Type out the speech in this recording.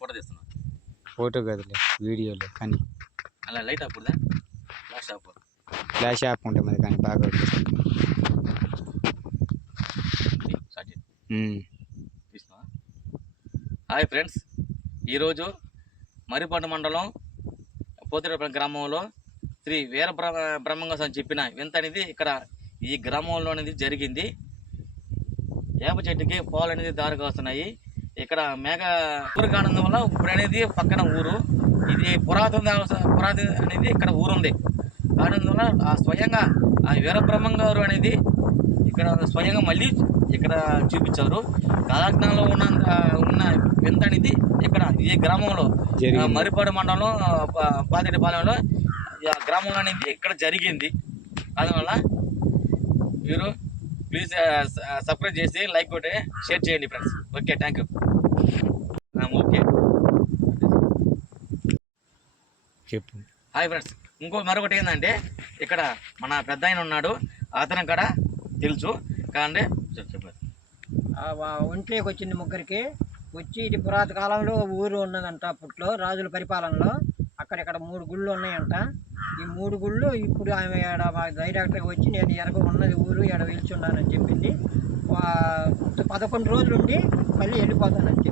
Photo తీస్తున్నావు? Photo కదలే, వీడియోలో. కానీ అలా లైట్ ఆపుదా? ఫ్లాష్ ఆపు. ఫ్లాష్ యాప్ ఉంటుంది మరి, కానీ బాగా తీసినావా? హాయ్ ఫ్రెండ్స్, ఈరోజు మర్రిపాడు మండలం పోతిరెడ్డిపల్లి గ్రామంలో శ్రీ వీర బ్రహ్మంగారు అని చెప్పిన వింత అనేది ఇక్కడ ఈ గ్రామంలో అనేది జరిగింది. వేప చెట్టుకి పాలు అనేది దారిగా వస్తున్నాయి. ఇక్కడ ఊరు కానుందు వల్ల ఇప్పుడు అనేది పక్కన ఊరు, ఇది పురాతన అనేది ఇక్కడ ఊరుంది. కానుందువల్ల స్వయంగా ఆ వీరబ్రహ్మంగారు అనేది ఇక్కడ స్వయంగా మళ్ళీ ఇక్కడ చూపించారు. కాలజ్ఞానంలో ఉన్న వింత అనేది ఇక్కడ ఈ గ్రామంలో మర్రిపాడు మండలం పాతిరెడ్డిపాలెంలో గ్రామంలో అనేది ఇక్కడ జరిగింది. అందువల్ల మీరు ప్లీజ్ సబ్స్క్రైబ్ చేసి లైక్ కొట్టి షేర్ చేయండి friends. Okay, thank you. Okay, చెప్పు. హాయ్ ఫ్రెండ్స్, మరొకటి ఏంటంటే ఇక్కడ మన పెద్ద ఆయన ఉన్నాడు, అతను కూడా తెలుసు కానీ చెప్పారు. ఒంట్లోకి వచ్చింది ముగ్గురికి వచ్చి, ఇది పురాత కాలంలో ఊరు ఉన్నదంట. అప్పట్లో రాజుల పరిపాలనలో అక్కడిక్కడ 3 గుళ్ళు ఉన్నాయంట. ఈ 3 గుళ్ళు ఇప్పుడు ఆమె డైరెక్ట్గా వచ్చి నేను ఎరగ ఉన్నది ఊరు ఎడ వెళ్తున్నానని చెప్పింది. 11 రోజులు ఉండి మళ్ళీ వెళ్ళిపోతానని చెప్పింది.